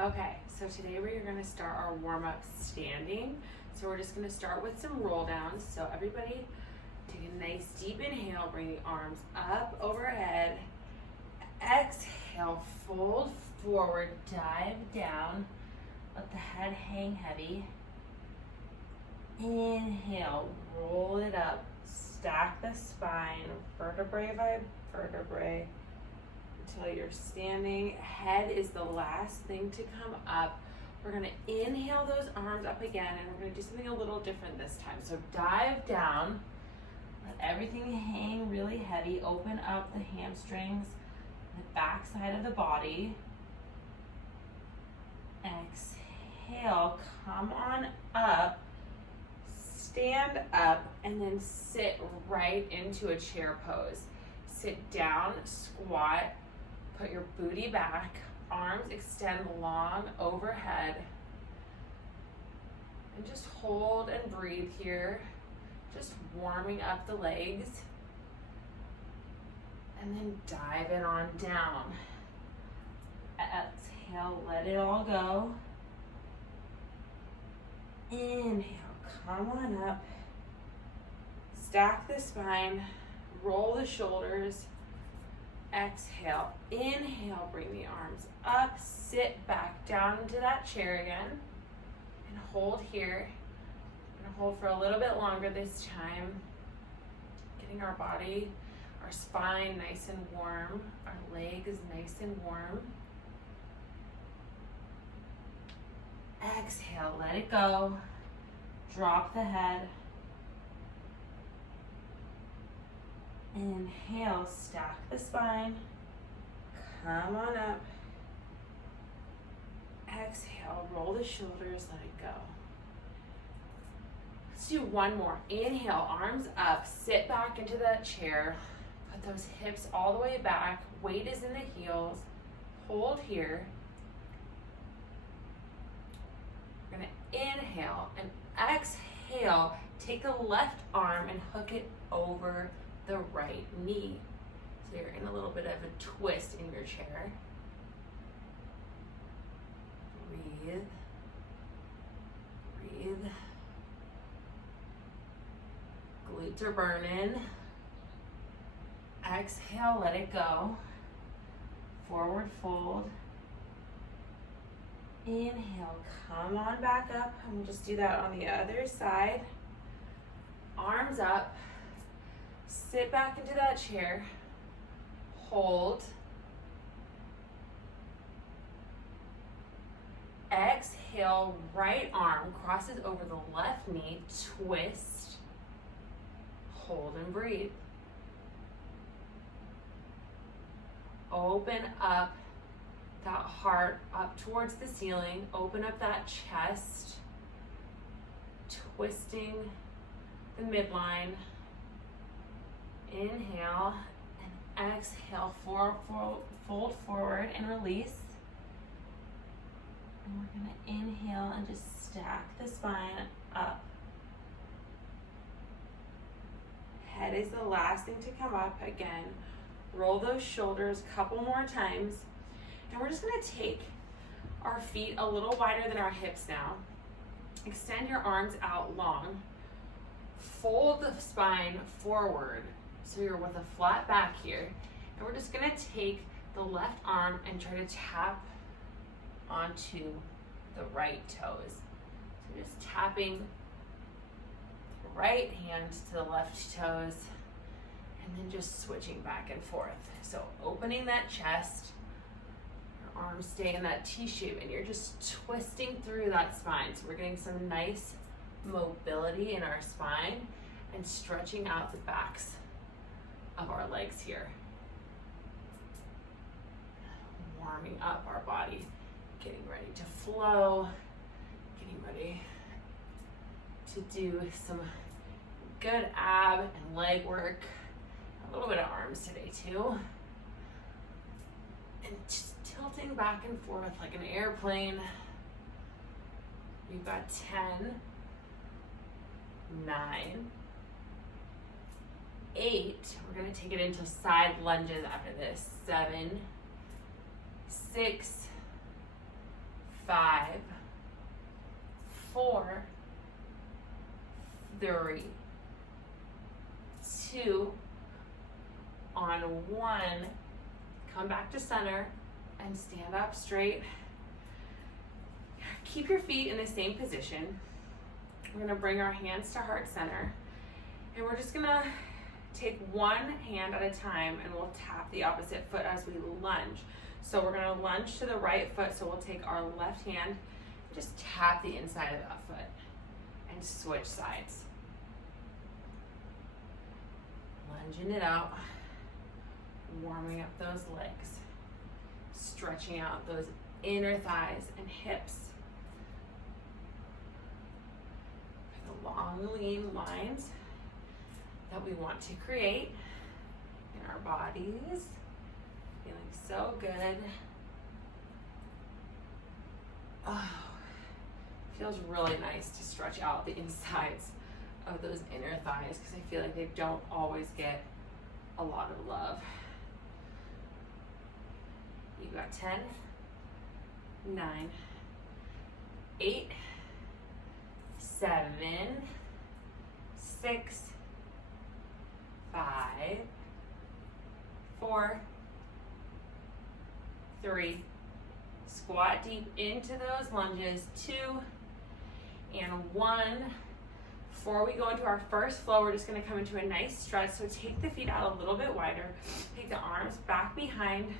Okay, so today we're going to start our warm-up standing. So we're just going to start with some roll downs. So everybody take a nice deep inhale, bring the arms up overhead. Exhale, fold forward, dive down, let the head hang heavy. Inhale, roll it up, stack the spine, vertebrae by vertebrae, until you're standing. Head is the last thing to come up. We're gonna inhale those arms up again, and we're gonna do something a little different this time. So dive down, let everything hang really heavy, open up the hamstrings, the back side of the body. Exhale, come on up, stand up, and then sit right into a chair pose. Sit down, squat, put your booty back, arms extend long overhead, and just hold and breathe here, just warming up the legs, and then dive it on down. Exhale, let it all go. Inhale, come on up, stack the spine, roll the shoulders. Exhale, inhale, bring the arms up, sit back down into that chair again, and hold here. I'm gonna hold for a little bit longer this time, getting our body, our spine nice and warm, our legs nice and warm. Exhale, let it go, drop the head. Inhale, stack the spine, come on up. Exhale, roll the shoulders, let it go. Let's do one more. Inhale, arms up, sit back into that chair. Put those hips all the way back, weight is in the heels. Hold here. We're gonna inhale and exhale. Take the left arm and hook it over the right knee. So you're in a little bit of a twist in your chair. Breathe. Breathe. Glutes are burning. Exhale, let it go. Forward fold. Inhale, come on back up. And we'll just do that on the other side. Arms up. Sit back into that chair. Hold. Exhale, right arm crosses over the left knee, twist. Hold and breathe. Open up that heart up towards the ceiling. Open up that chest. Twisting the midline. Inhale and exhale, fold forward and release. And we're gonna inhale and just stack the spine up. Head is the last thing to come up. Again, roll those shoulders a couple more times. And we're just gonna take our feet a little wider than our hips now. Extend your arms out long. Fold the spine forward. So you're with a flat back here. And we're just gonna take the left arm and try to tap onto the right toes. So just tapping the right hand to the left toes and then just switching back and forth. So opening that chest, your arms stay in that T shape and you're just twisting through that spine. So we're getting some nice mobility in our spine and stretching out the backs of our legs here. Warming up our body, getting ready to flow, getting ready to do some good ab and leg work, a little bit of arms today too. And just tilting back and forth like an airplane. We've got 10, 9, 8. We're going to take it into side lunges after this. 7, 6, 4, 3, 2, on 1, come back to center and stand up straight. Keep your feet in the same position. We're gonna bring our hands to heart center, and we're just gonna take one hand at a time, and we'll tap the opposite foot as we lunge. So we're gonna lunge to the right foot, so we'll take our left hand, just tap the inside of that foot, and switch sides. Lunging it out, warming up those legs, stretching out those inner thighs and hips. For the long, lean lines that we want to create in our bodies. Feeling so good. Oh, feels really nice to stretch out the insides of those inner thighs because I feel like they don't always get a lot of love. You got 10, 9, 8, 7, 6, 5, 4, 3, squat deep into those lunges, 2, and 1. Before we go into our first flow, we're just gonna come into a nice stretch. So take the feet out a little bit wider, take the arms back behind,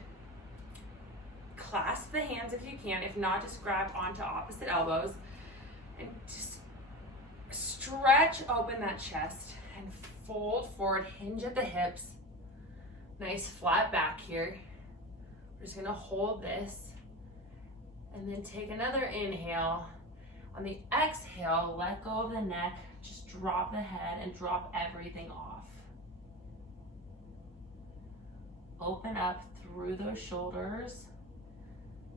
clasp the hands if you can. If not, just grab onto opposite elbows and just stretch open that chest and fold forward, hinge at the hips. Nice flat back here. We're just gonna hold this and then take another inhale. On the exhale, let go of the neck, just drop the head and drop everything off. Open up through those shoulders.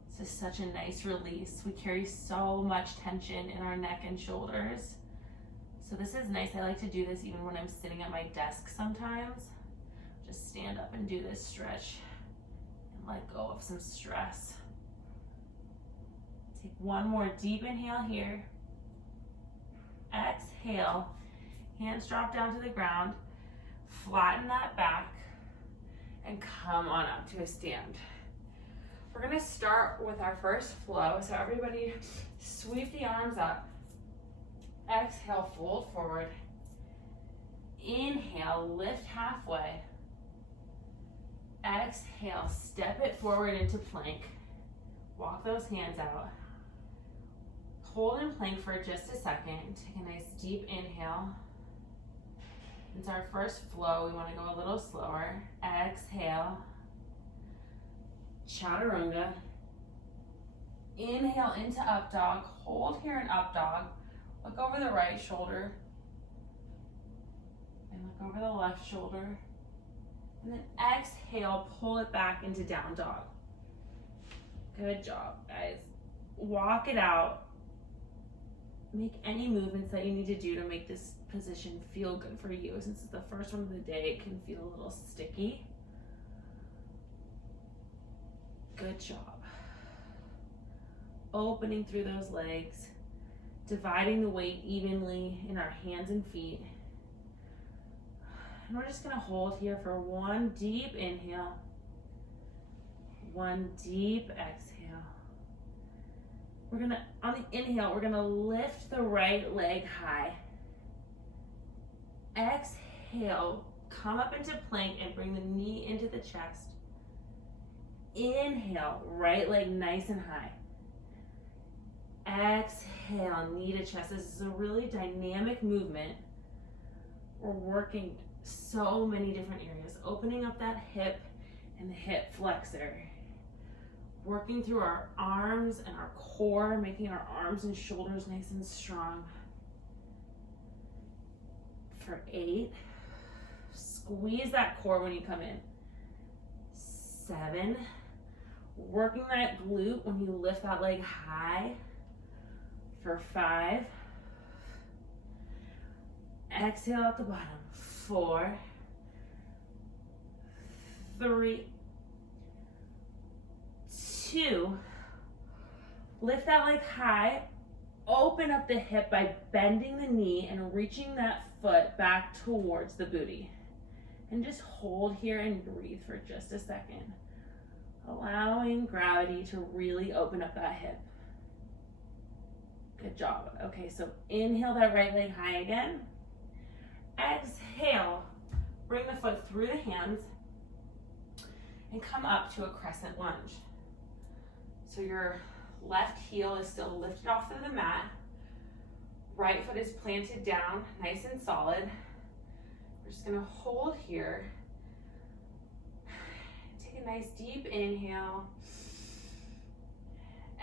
This is such a nice release. We carry so much tension in our neck and shoulders. So this is nice. I like to do this even when I'm sitting at my desk sometimes. Just stand up and do this stretch and let go of some stress. Take one more deep inhale here. Exhale, hands drop down to the ground, flatten that back, and come on up to a stand. We're gonna start with our first flow, so everybody sweep the arms up. Exhale, fold forward. Inhale, lift halfway. Exhale, step it forward into plank. Walk those hands out. Hold in plank for just a second. Take a nice deep inhale. It's our first flow. We want to go a little slower. Exhale. Chaturanga. Inhale into up dog. Hold here in up dog. Look over the right shoulder. And look over the left shoulder. And then exhale, pull it back into down dog. Good job, guys. Walk it out. Make any movements that you need to do to make this position feel good for you. Since it's the first one of the day, it can feel a little sticky. Good job. Opening through those legs, dividing the weight evenly in our hands and feet. And we're just gonna hold here for one deep inhale, one deep exhale. We're gonna, on the inhale, we're gonna lift the right leg high. Exhale, come up into plank and bring the knee into the chest. Inhale, right leg nice and high. Exhale, knee to chest. This is a really dynamic movement. We're working so many different areas, opening up that hip and the hip flexor. Working through our arms and our core, making our arms and shoulders nice and strong. For 8, squeeze that core when you come in. 7, working that glute when you lift that leg high. For 5, exhale at the bottom. 4, 3, 2, lift that leg high, open up the hip by bending the knee and reaching that foot back towards the booty. And just hold here and breathe for just a second. Allowing gravity to really open up that hip. Good job. Okay, so inhale that right leg high again. Exhale, bring the foot through the hands and come up to a crescent lunge. So your left heel is still lifted off of the mat. Right foot is planted down, nice and solid. We're just gonna hold here. Take a nice deep inhale.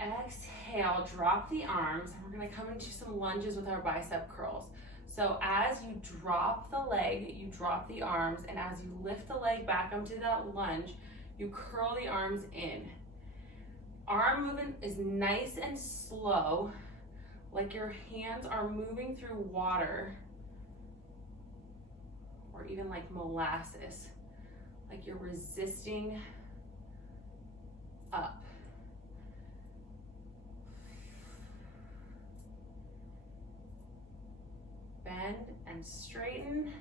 Exhale, drop the arms. We're gonna come into some lunges with our bicep curls. So as you drop the leg, you drop the arms, and as you lift the leg back onto that lunge, you curl the arms in. Arm movement is nice and slow, like your hands are moving through water, or even like molasses, like you're resisting up. Bend and straighten.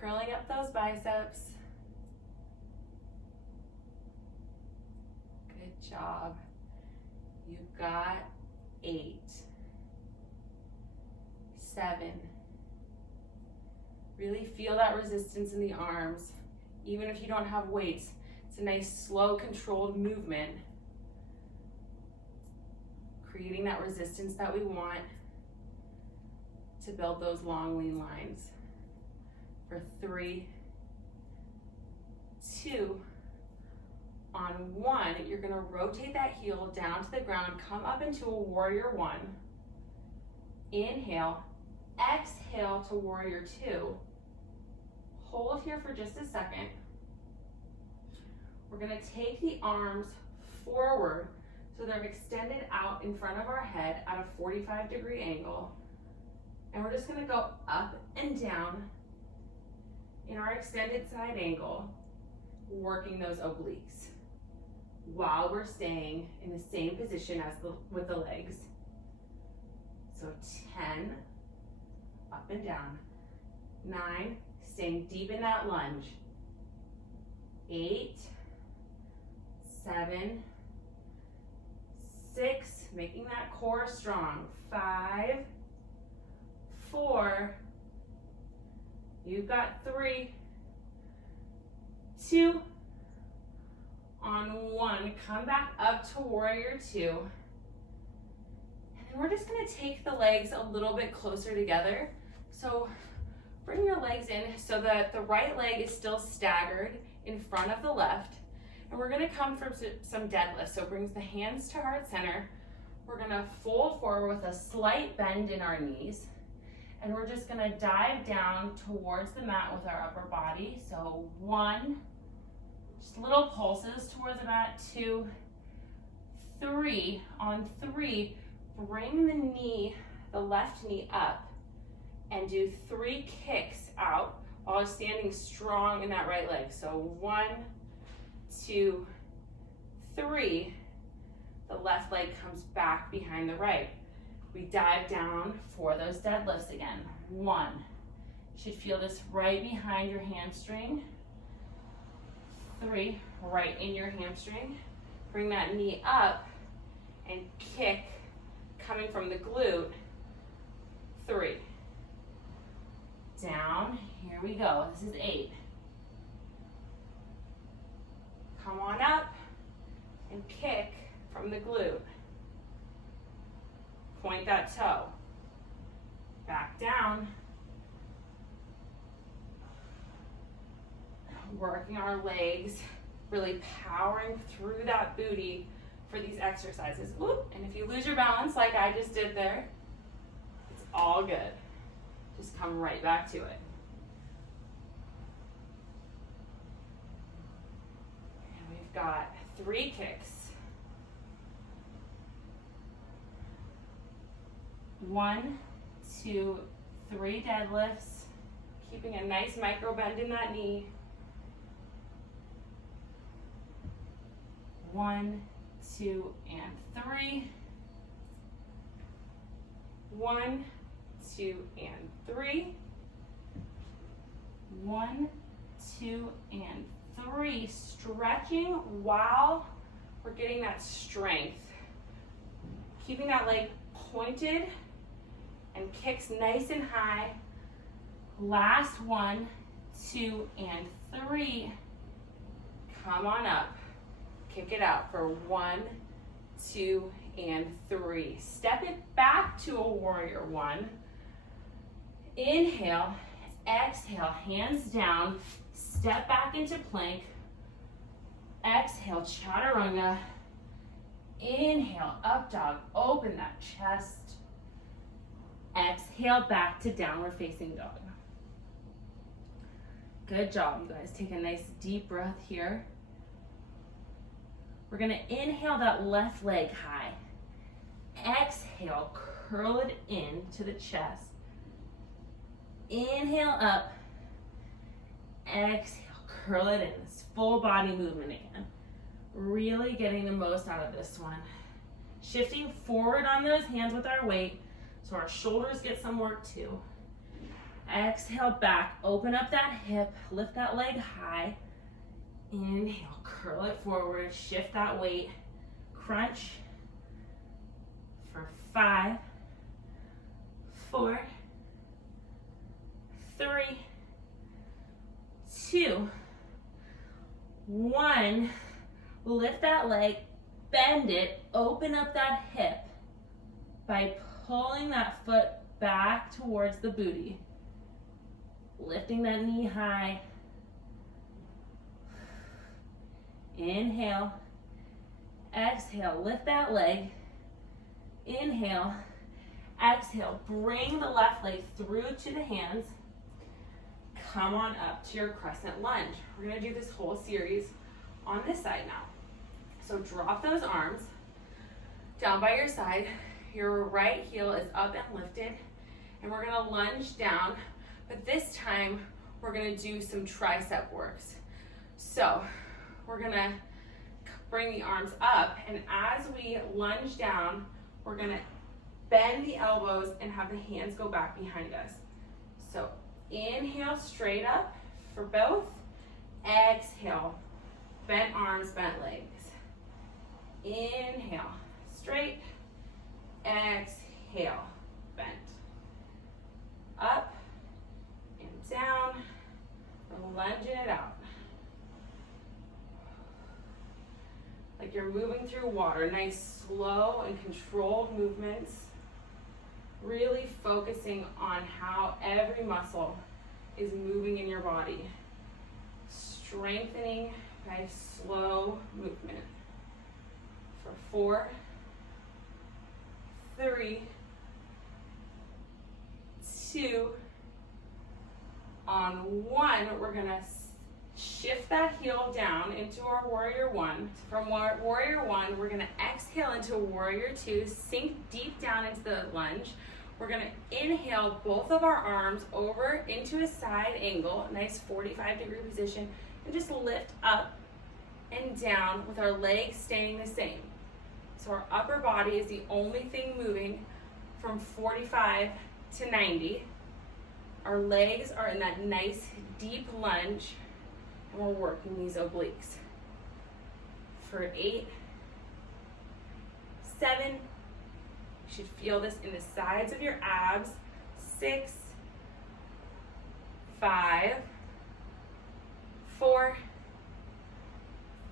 Curling up those biceps. Good job. You got 8, 7. Really feel that resistance in the arms. Even if you don't have weights, it's a nice, slow, controlled movement. Creating that resistance that we want to build those long, lean lines. For 3, 2, on 1, you're gonna rotate that heel down to the ground, come up into a warrior 1. Inhale, exhale to warrior 2. Hold here for just a second. We're gonna take the arms forward so they're extended out in front of our head at a 45-degree angle. And we're just gonna go up and down in our extended side angle, working those obliques while we're staying in the same position as with the legs. So 10, up and down. 9, staying deep in that lunge. 8, 7, 6, making that core strong. 5, 4, you've got 3, 2, on 1, come back up to warrior 2. And then we're just gonna take the legs a little bit closer together. So bring your legs in so that the right leg is still staggered in front of the left. And we're gonna come from some deadlifts. So brings the hands to heart center. We're gonna fold forward with a slight bend in our knees. And we're just gonna dive down towards the mat with our upper body. So 1, just little pulses towards the mat. 2, 3, on 3, bring the knee, the left knee up and do 3 kicks out while standing strong in that right leg. So 1, 2, 3, the left leg comes back behind the right. We dive down for those deadlifts again. 1, you should feel this right behind your hamstring. 3, right in your hamstring. Bring that knee up and kick coming from the glute. 3, down, here we go, this is 8. Come on up and kick from the glute. Point that toe. Back down. Working our legs, really powering through that booty for these exercises. Whoop. And if you lose your balance like I just did there, it's all good. Just come right back to it. And we've got 3 kicks. 1, 2, 3 deadlifts, keeping a nice micro bend in that knee. 1, 2, and 3. 1, 2, and 3. 1, 2, and 3. Stretching while we're getting that strength. Keeping that leg pointed and kicks nice and high. Last 1, 2, and 3. Come on up. Kick it out for 1, 2, and 3. Step it back to a warrior 1. Inhale, exhale, hands down. Step back into plank. Exhale, chaturanga. Inhale, up dog. Open that chest. Exhale, back to downward facing dog. Good job, you guys. Take a nice deep breath here. We're gonna inhale that left leg high. Exhale, curl it in to the chest. Inhale up. Exhale, curl it in. This full body movement again. Really getting the most out of this one. Shifting forward on those hands with our weight so our shoulders get some work too. Exhale back, open up that hip, lift that leg high. Inhale, curl it forward, shift that weight, crunch for 5, 4, 3, 2, 1. Lift that leg, bend it, open up that hip by pulling that foot back towards the booty. Lifting that knee high. Inhale. Exhale, lift that leg. Inhale. Exhale, bring the left leg through to the hands. Come on up to your crescent lunge. We're gonna do this whole series on this side now. So drop those arms down by your side. Your right heel is up and lifted. And we're gonna lunge down, but this time we're gonna do some tricep works. So we're gonna bring the arms up, and as we lunge down, we're gonna bend the elbows and have the hands go back behind us. So inhale, straight up for both. Exhale, bent arms, bent legs. Inhale, straight. Exhale, bent. Up and down, lunging it out. Like you're moving through water. Nice, slow and controlled movements. Really focusing on how every muscle is moving in your body. Strengthening by slow movement. For 4, 3, 2, on 1, we're gonna shift that heel down into our warrior 1. From warrior 1, we're gonna exhale into warrior 2, sink deep down into the lunge. We're gonna inhale both of our arms over into a side angle, nice 45-degree position, and just lift up and down with our legs staying the same. So our upper body is the only thing moving from 45 to 90. Our legs are in that nice deep lunge, and we're working these obliques. For 8, 7, you should feel this in the sides of your abs. 6, 5, 4,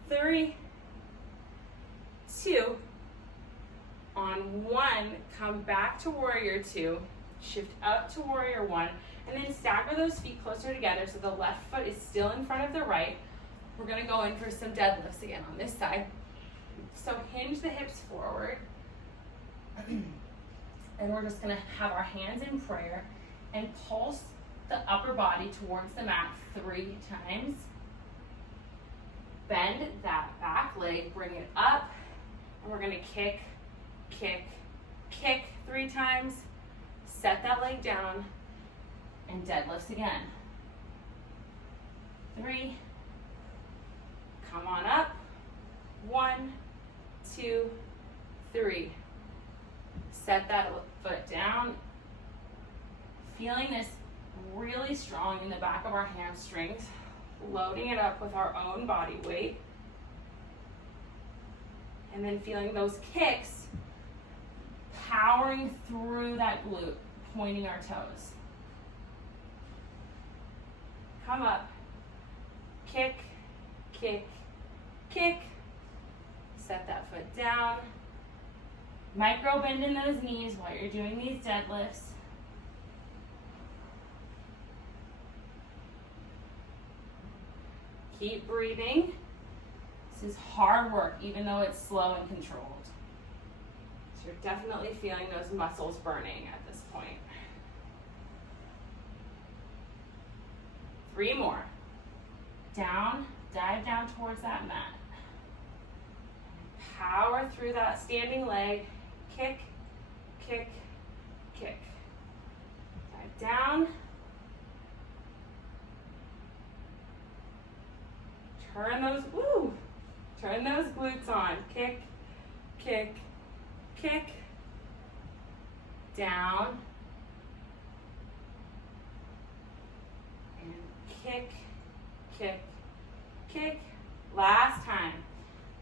3, 2, on 1, come back to warrior 2, shift up to warrior 1, and then stagger those feet closer together so the left foot is still in front of the right. We're gonna go in for some deadlifts again on this side. So hinge the hips forward, and we're just gonna have our hands in prayer and pulse the upper body towards the mat 3 times. Bend that back leg, bring it up, and we're gonna kick, kick, kick 3 times. Set that leg down and deadlifts again. 3, come on up. 1, 2, 3. Set that foot down. Feeling this really strong in the back of our hamstrings. Loading it up with our own body weight. And then feeling those kicks powering through that glute, pointing our toes. Come up. Kick, kick, kick. Set that foot down. Micro bend in those knees while you're doing these deadlifts. Keep breathing. This is hard work, even though it's slow and controlled. So you're definitely feeling those muscles burning at this point. 3 more. Down, dive down towards that mat. Power through that standing leg. Kick, kick, kick. Dive down. Turn those glutes on. Kick, kick, kick. Down. And kick, kick, kick. Last time.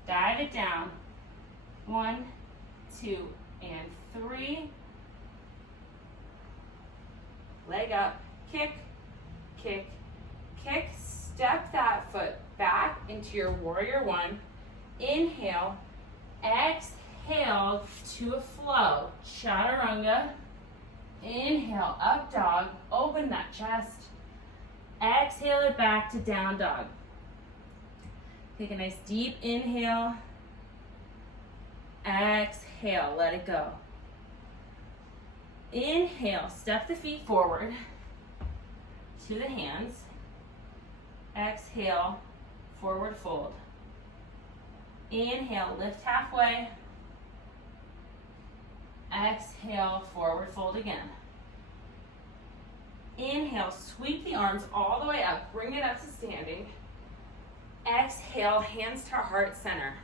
Dive it down. 1, 2, and 3. Leg up. Kick, kick, kick. Step that foot back into your warrior 1. Inhale. Exhale to a flow. Chaturanga. Inhale, up dog. Open that chest. Exhale it back to down dog. Take a nice deep inhale. Exhale, let it go. Inhale, step the feet forward to the hands. Exhale, forward fold. Inhale, lift halfway. Exhale, forward fold again. Inhale, sweep the arms all the way up, bring it up to standing. Exhale, hands to heart center.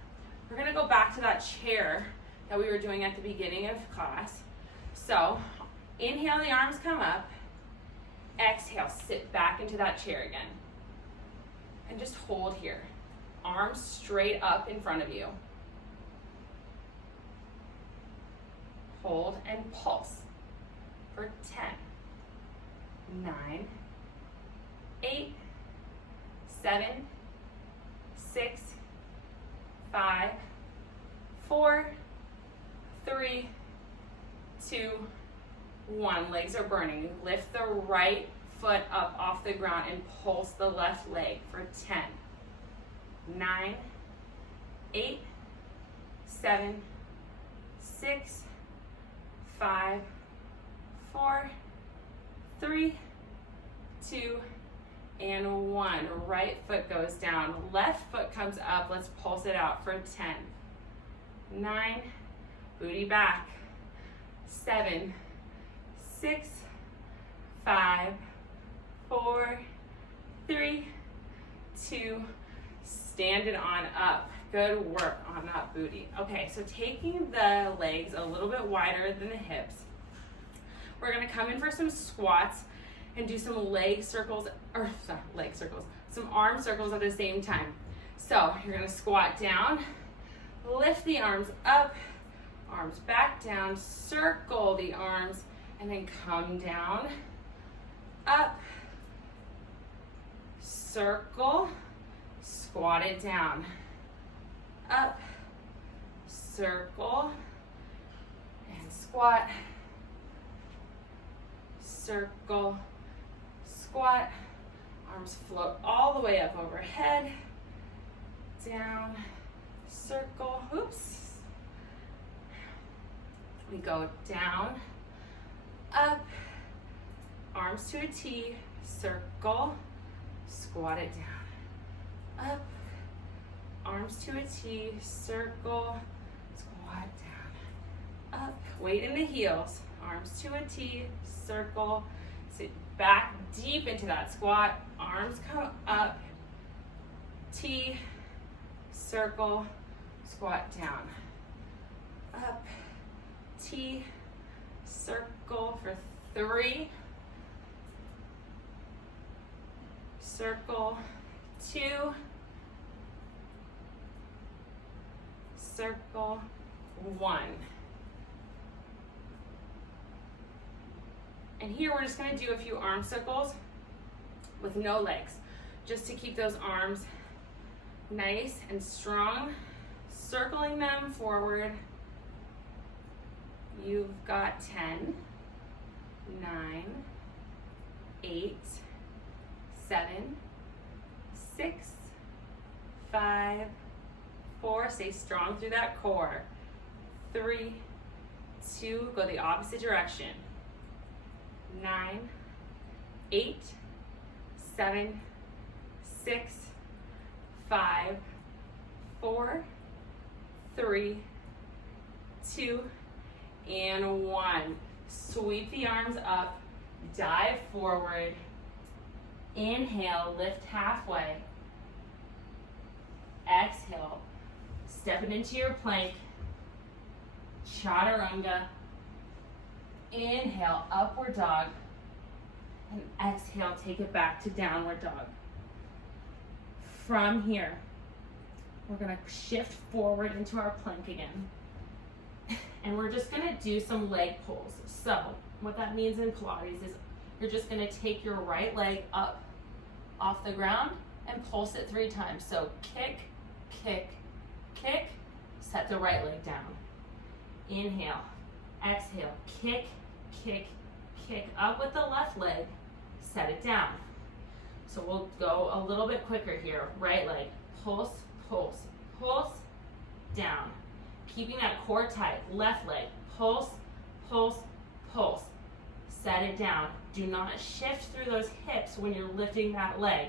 We're gonna go back to that chair that we were doing at the beginning of class. So, inhale, the arms come up. Exhale, sit back into that chair again. And just hold here. Arms straight up in front of you. Hold and pulse for 10, 9, 8, 7, 6, 5, 4, 3, 2, 1. Legs are burning. Lift the right foot up off the ground and pulse the left leg for 10, 9, 8, 7, 6, 5, 4, 3, 2, and 1. Right foot goes down. Left foot comes up. Let's pulse it out for 10, 9, booty back, 7, 6, 5, 4, 3, 2, stand it on up. Good work on that booty. Okay, so taking the legs a little bit wider than the hips, we're gonna come in for some squats and do some some arm circles at the same time. So you're gonna squat down, lift the arms up, arms back down, circle the arms, and then come down, up, circle, squat it down, up, circle, and squat, circle, squat, arms float all the way up overhead, down, circle, oops. We go down, up, arms to a T, circle, squat it down, up, arms to a T, circle, squat down, up, weight in the heels, arms to a T, circle, sit back deep into that squat, arms come up, T, circle, squat down, up, T, circle for 3, circle, 2, circle, 1. And here we're just going to do a few arm circles with no legs, just to keep those arms nice and strong, circling them forward. You've got 10, 9, 8, 7, 6, 5, 4, stay strong through that core, 3, 2, go the opposite direction, 9, 8, 7, 6, 5, 4, 3, 2, and 1. Sweep the arms up, dive forward, inhale, lift halfway, exhale, step it into your plank, chaturanga, inhale, upward dog, and exhale, take it back to downward dog. From here, we're gonna shift forward into our plank again. And we're just gonna do some leg pulls. So what that means in Pilates is you're just gonna take your right leg up off the ground and pulse it 3 times. So kick, kick, kick, set the right leg down. Inhale, exhale, kick, kick, kick, up with the left leg, set it down. So we'll go a little bit quicker here. Right leg, pulse, pulse, pulse, down. Keeping that core tight. Left leg, pulse, pulse, pulse. Set it down. Do not shift through those hips when you're lifting that leg.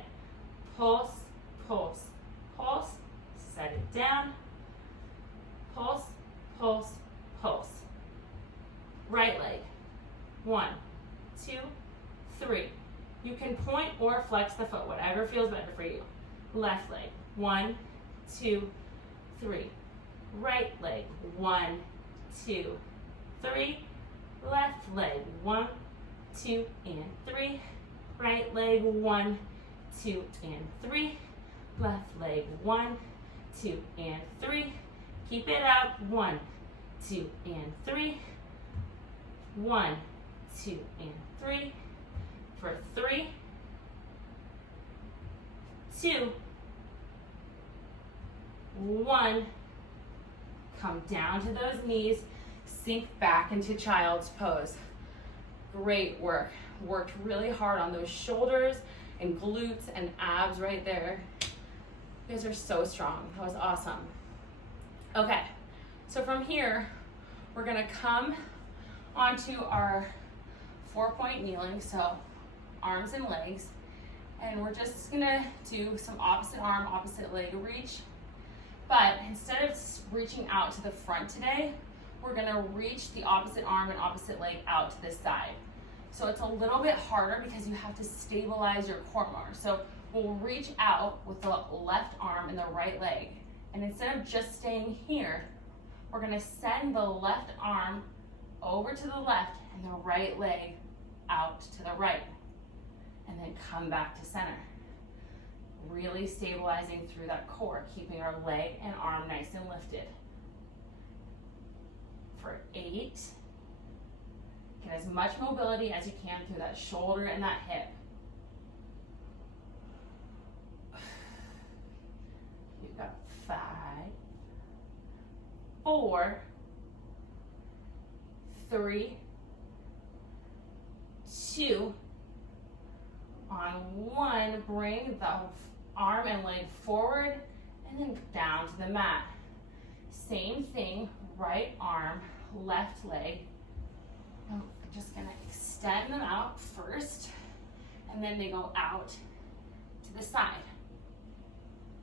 Pulse, pulse, pulse. Set it down. Pulse, pulse, pulse. Right leg. 1, 2, 3. You can point or flex the foot, whatever feels better for you. Left leg. 1, 2, 3. Right leg. 1, 2, 3. Left leg. 1, 2, and 3. Right leg. 1, 2, and 3. Left leg. 1, 2, and 3. Keep it up. 1, 2, and 3. 1, 2, and 3. For 3, 2, 1. Come down to those knees, sink back into child's pose. Great work. Worked really hard on those shoulders and glutes and abs right there. You guys are so strong. That was awesome. Okay, so from here, we're gonna come onto our 4-point kneeling, so arms and legs, and we're just gonna do some opposite arm, opposite leg reach. But instead of reaching out to the front today, we're gonna reach the opposite arm and opposite leg out to the side. So it's a little bit harder because you have to stabilize your core more. So we'll reach out with the left arm and the right leg. And instead of just staying here, we're gonna send the left arm over to the left and the right leg out to the right. And then come back to center. Really stabilizing through that core, keeping our leg and arm nice and lifted. For 8, get as much mobility as you can through that shoulder and that hip. You've got 5, 4, 3, 2, on 1, bring the arm and leg forward and then down to the mat. Same thing, right arm, left leg. I'm just gonna extend them out first and then they go out to the side.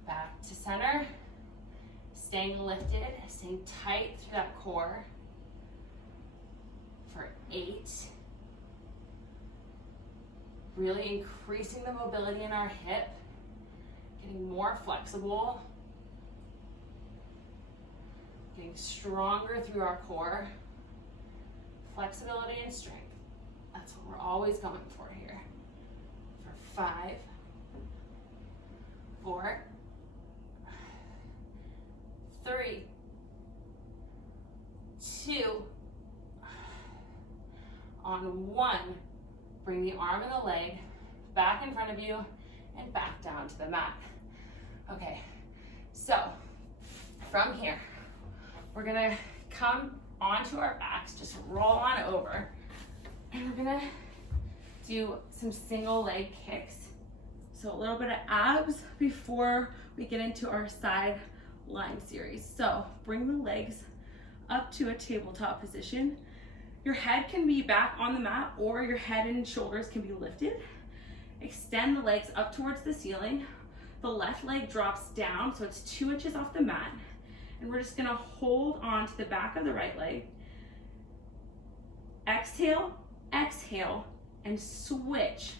Back to center, staying lifted, staying tight through that core. For 8. Really increasing the mobility in our hip, getting more flexible. getting stronger through our core. Flexibility and strength. That's what we're always going for here. For 5, 4, 3, 2, on 1, bring the arm and the leg back in front of you and back down to the mat. Okay, so from here, we're gonna come onto our backs, just roll on over, and we're gonna do some single leg kicks. So a little bit of abs before we get into our side lying series. So bring the legs up to a tabletop position. Your head can be back on the mat, or your head and shoulders can be lifted. Extend the legs up towards the ceiling. The left leg drops down, so it's 2 inches off the mat. And we're just gonna hold on to the back of the right leg. Exhale, exhale, and switch.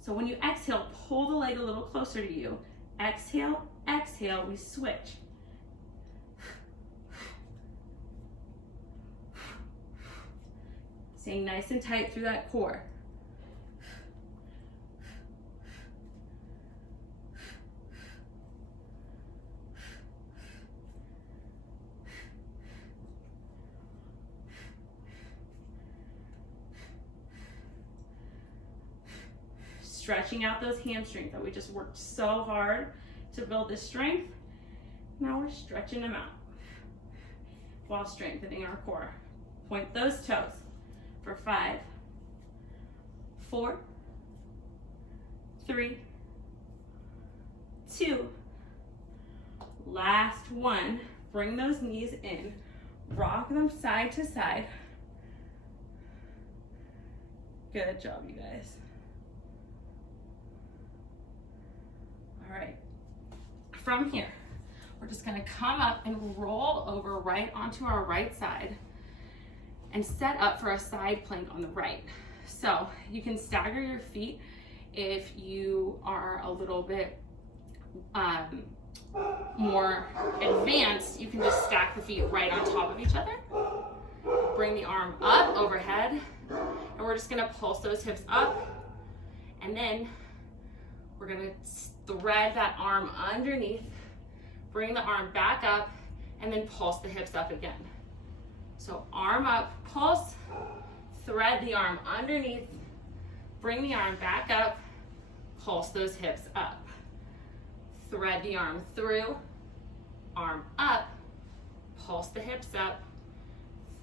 So when you exhale, pull the leg a little closer to you. Exhale, exhale, we switch. Staying nice and tight through that core. Stretching out those hamstrings that we just worked so hard to build this strength. Now we're stretching them out while strengthening our core. Point those toes for 5, 4, 3, 2, last one. Bring those knees in, rock them side to side. Good job, you guys. All right, from here, we're just gonna come up and roll over right onto our right side and set up for a side plank on the right. So you can stagger your feet if you are a little bit more advanced. You can just stack the feet right on top of each other. Bring the arm up overhead, and we're just gonna pulse those hips up, and then we're gonna thread that arm underneath, bring the arm back up, and then pulse the hips up again. So arm up, pulse, thread the arm underneath, bring the arm back up, pulse those hips up. Thread the arm through, arm up, pulse the hips up,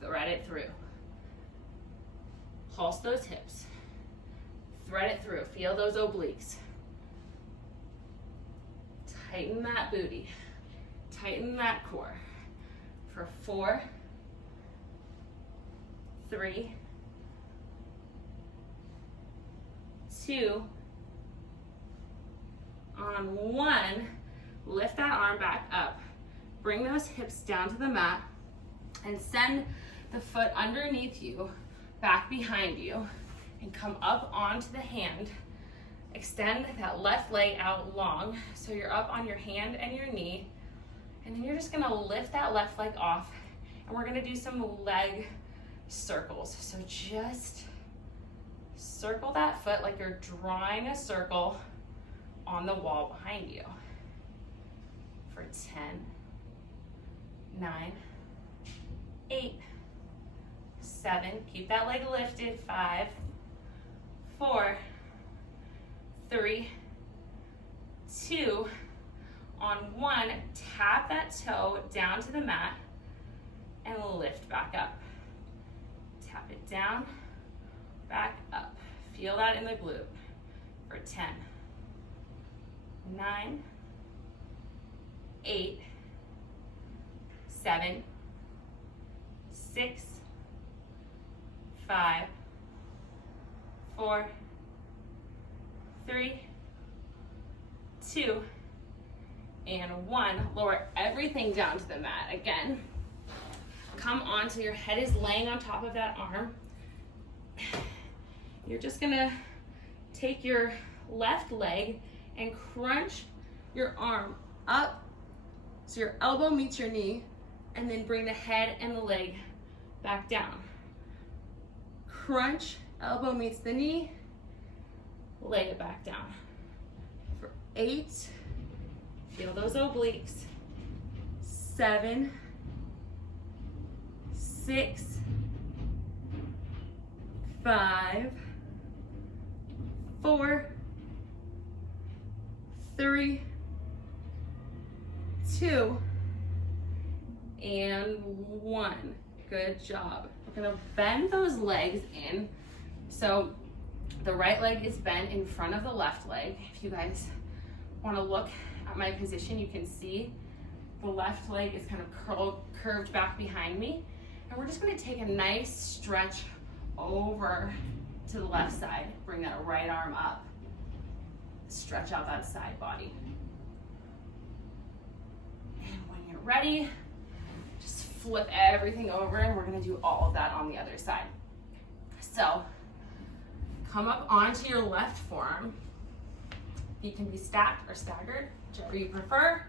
thread it through. Pulse those hips, thread it through, feel those obliques. Tighten that booty, tighten that core for 4, 3, 2, on 1, lift that arm back up. Bring those hips down to the mat and send the foot underneath you, back behind you, and come up onto the hand. Extend that left leg out long, so you're up on your hand and your knee, and then you're just gonna lift that left leg off, and we're gonna do some leg circles. So just circle that foot like you're drawing a circle on the wall behind you for 10, 9, 8, 7, keep that leg lifted, 5, 4, 3, 2, on 1, tap that toe down to the mat and lift back up. Tap it down, back up. Feel that in the glute for 10, 9, 8, 7, 6, 5, 4, 3, 2, and 1. Lower everything down to the mat again. Come on till your head is laying on top of that arm. You're just gonna take your left leg and crunch your arm up so your elbow meets your knee, and then bring the head and the leg back down. Crunch, elbow meets the knee, lay it back down. For 8, feel those obliques. 7, 6, 5, 4, 3, 2, and 1. Good job. We're gonna bend those legs in. So the right leg is bent in front of the left leg. If you guys wanna look at my position, you can see the left leg is kind of curved back behind me. And we're just gonna take a nice stretch over to the left side. Bring that right arm up. Stretch out that side body. And when you're ready, just flip everything over, and we're gonna do all of that on the other side. So, come up onto your left forearm. Feet can be stacked or staggered, whichever you prefer.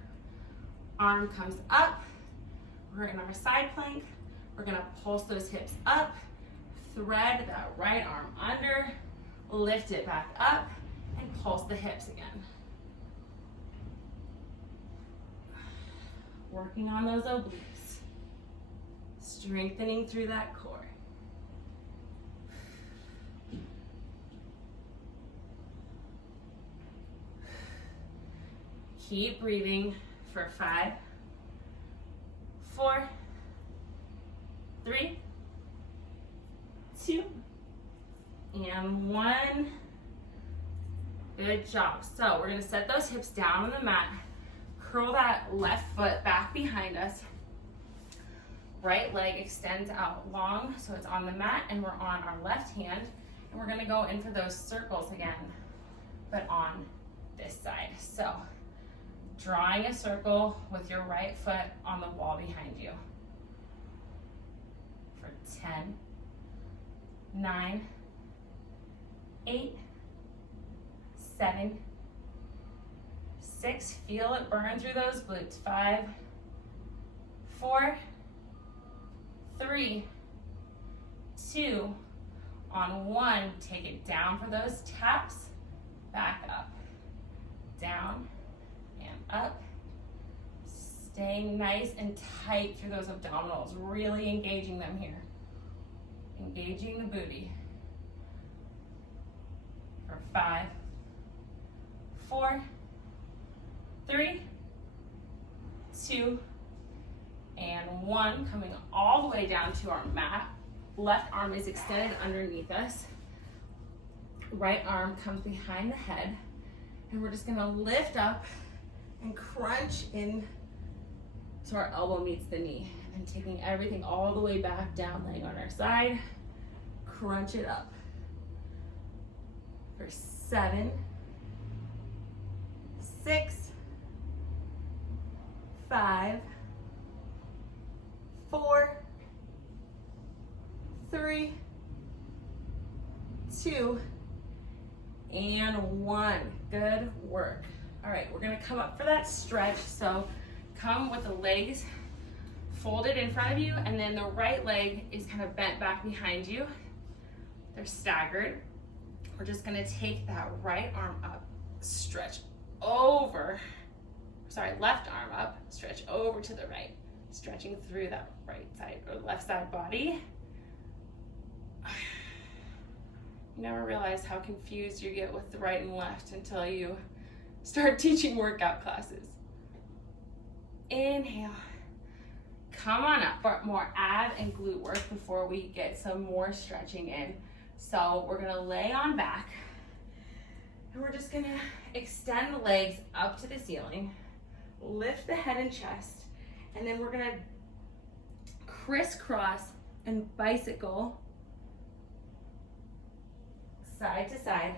Arm comes up. We're in our side plank. We're gonna pulse those hips up, thread that right arm under, lift it back up, and pulse the hips again. Working on those obliques, strengthening through that core. Keep breathing for 5, 4, 3, 2, and 1. Good job. So we're gonna set those hips down on the mat. Curl that left foot back behind us. Right leg extends out long, so it's on the mat, and we're on our left hand. And we're gonna go in for those circles again, but on this side. So drawing a circle with your right foot on the wall behind you. For 10, 9, 8, 7, 6, feel it burn through those glutes. 5, 4, 3, 2, on 1, take it down for those taps, back up, down, and up. Staying nice and tight through those abdominals, really engaging them here. Engaging the booty. For 5, 4, 3, 2, and 1. Coming all the way down to our mat. Left arm is extended underneath us. Right arm comes behind the head. And we're just gonna lift up and crunch in so our elbow meets the knee. And taking everything all the way back down, laying on our side. Crunch it up. For 7, 6, 5, 4, 3, 2, and 1. Good work. All right, we're gonna come up for that stretch. So come with the legs folded in front of you, and then the right leg is kind of bent back behind you. They're staggered. We're just gonna take that right arm up, stretch over, left arm up, stretch over to the right, stretching through that right side or left side body. You never realize how confused you get with the right and left until you start teaching workout classes. Inhale. Come on up for more ab and glute work before we get some more stretching in. So we're gonna lay on back, and we're just gonna extend the legs up to the ceiling, lift the head and chest, and then we're gonna crisscross and bicycle side to side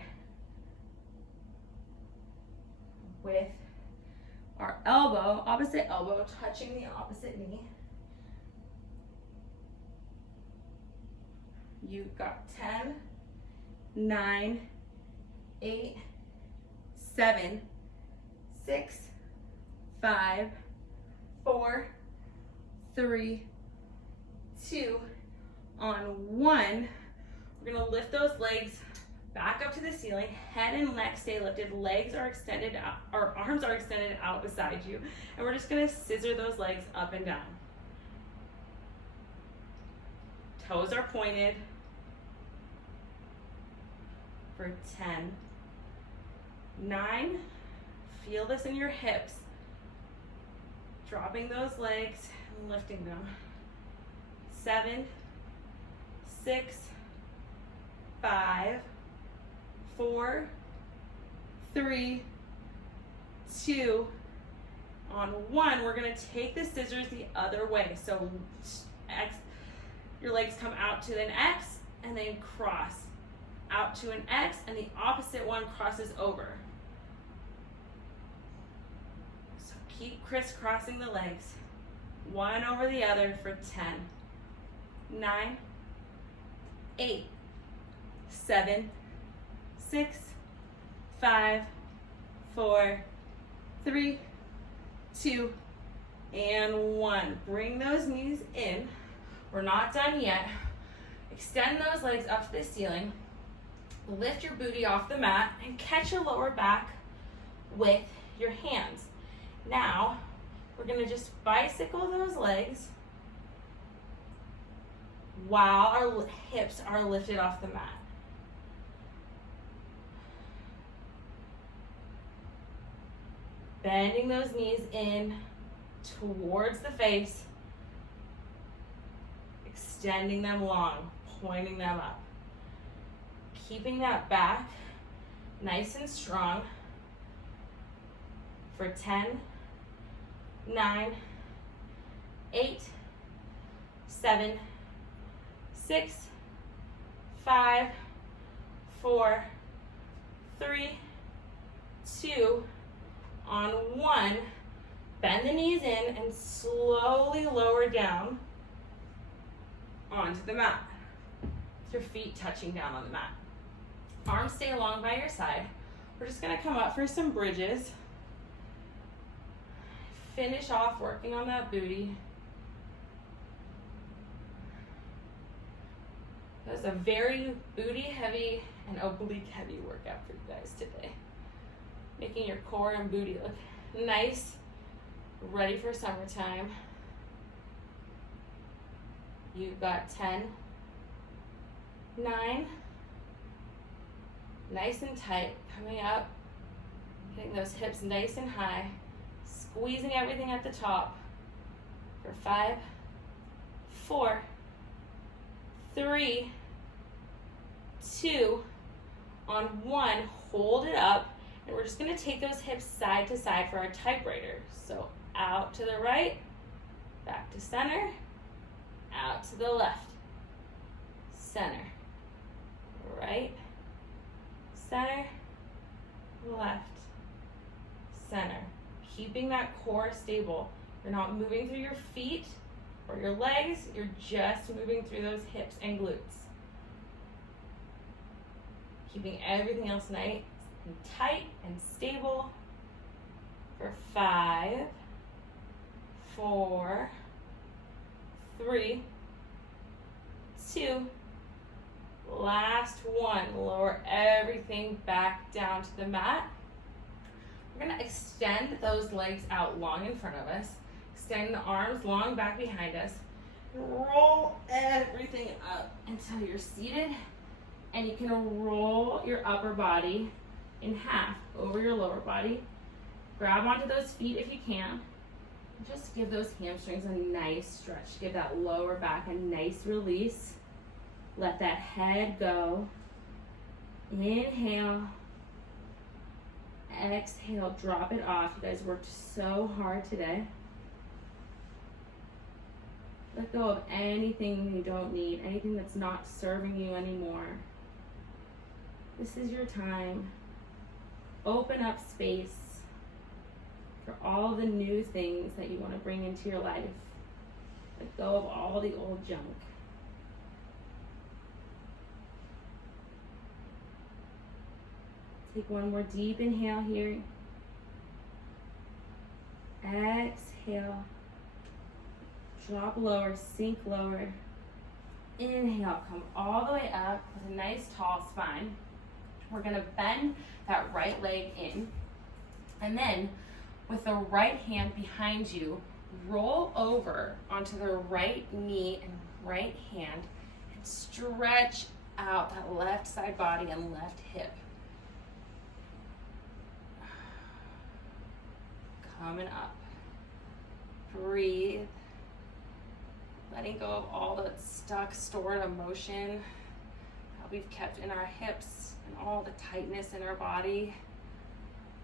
with our elbow, opposite elbow, touching the opposite knee. You've got 10, 9, 8, 7, 6, 5, 4, 3, 2, on 1. We're gonna lift those legs back up to the ceiling. Head and neck stay lifted. Legs are extended out, or arms are extended out beside you. And we're just gonna scissor those legs up and down. Toes are pointed for 10, 9, feel this in your hips, dropping those legs and lifting them, 7, 6, 5, 4, 3, 2, on 1, we're gonna take the scissors the other way. So your legs come out to an X and then cross out to an X, and the opposite one crosses over. So keep crisscrossing the legs, one over the other for 10, 9, 8, 7, 6, 5, 4, 3, 2, and 1. Bring those knees in. We're not done yet. Extend those legs up to the ceiling. Lift your booty off the mat and catch your lower back with your hands. Now, we're gonna just bicycle those legs while our hips are lifted off the mat. Bending those knees in towards the face, extending them long, pointing them up. Keeping that back nice and strong for 10, 9, 8, 7, 6, 5, 4, 3, 2, on 1. Bend the knees in and slowly lower down onto the mat. Your feet touching down on the mat. Arms stay long by your side. We're just gonna come up for some bridges. Finish off working on that booty. That was a very booty heavy and oblique heavy workout for you guys today. Making your core and booty look nice, ready for summertime. You've got 10, 9, nice and tight, coming up, getting those hips nice and high, squeezing everything at the top for 5, 4, 3, 2, on 1, hold it up, and we're just gonna take those hips side to side for our typewriter. So out to the right, back to center, out to the left, center, right, center, left, center. Keeping that core stable. You're not moving through your feet or your legs, you're just moving through those hips and glutes. Keeping everything else nice and tight and stable for 5, 4, 3, 2, last one. Lower everything back down to the mat. We're gonna extend those legs out long in front of us. Extend the arms long back behind us. Roll everything up until you're seated, and you can roll your upper body in half over your lower body. Grab onto those feet if you can. Just give those hamstrings a nice stretch. Give that lower back a nice release. Let that head go. Inhale. Exhale, drop it off. You guys worked so hard today. Let go of anything you don't need, anything that's not serving you anymore. This is your time. Open up space for all the new things that you want to bring into your life. Let go of all the old junk. Take one more deep inhale here. Exhale. Drop lower, sink lower. Inhale, come all the way up with a nice tall spine. We're gonna bend that right leg in, and then with the right hand behind you, roll over onto the right knee and right hand and stretch out that left side body and left hip. Coming up. Breathe. Letting go of all the stuck, stored emotion that we've kept in our hips and all the tightness in our body.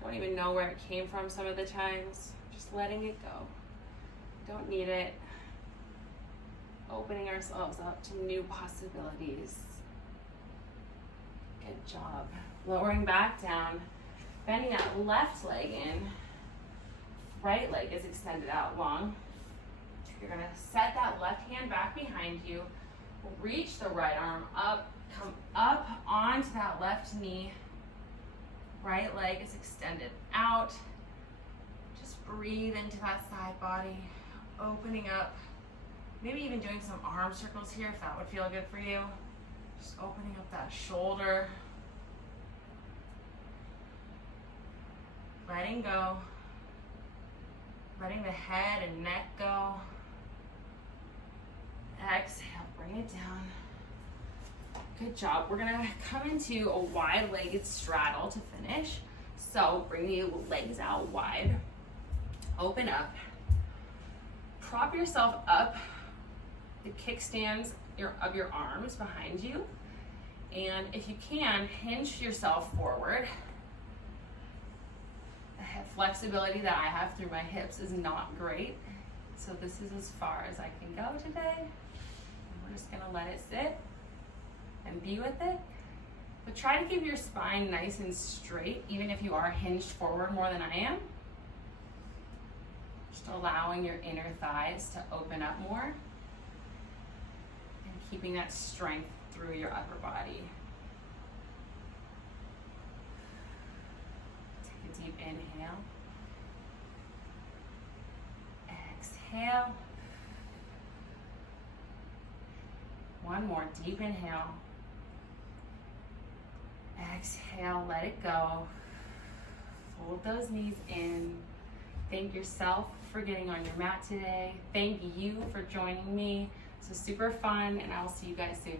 Don't even know where it came from some of the times. Just letting it go. Don't need it. Opening ourselves up to new possibilities. Good job. Lowering back down. Bending that left leg in. Right leg is extended out long. You're gonna set that left hand back behind you. Reach the right arm up. Come up onto that left knee. Right leg is extended out. Just breathe into that side body. Opening up. Maybe even doing some arm circles here if that would feel good for you. Just opening up that shoulder. Letting go. Letting the head and neck go. Exhale, bring it down. Good job. We're gonna come into a wide-legged straddle to finish. So bring the legs out wide. Open up. Prop yourself up. The kickstands of your arms behind you. And if you can, hinge yourself forward. The flexibility that I have through my hips is not great. So this is as far as I can go today. And we're just gonna let it sit and be with it. But try to keep your spine nice and straight, even if you are hinged forward more than I am. Just allowing your inner thighs to open up more and keeping that strength through your upper body. Take a deep inhale. Exhale. One more deep inhale. Exhale, let it go. Fold those knees in. Thank yourself for getting on your mat today. Thank you for joining me. This was super fun, and I will see you guys soon.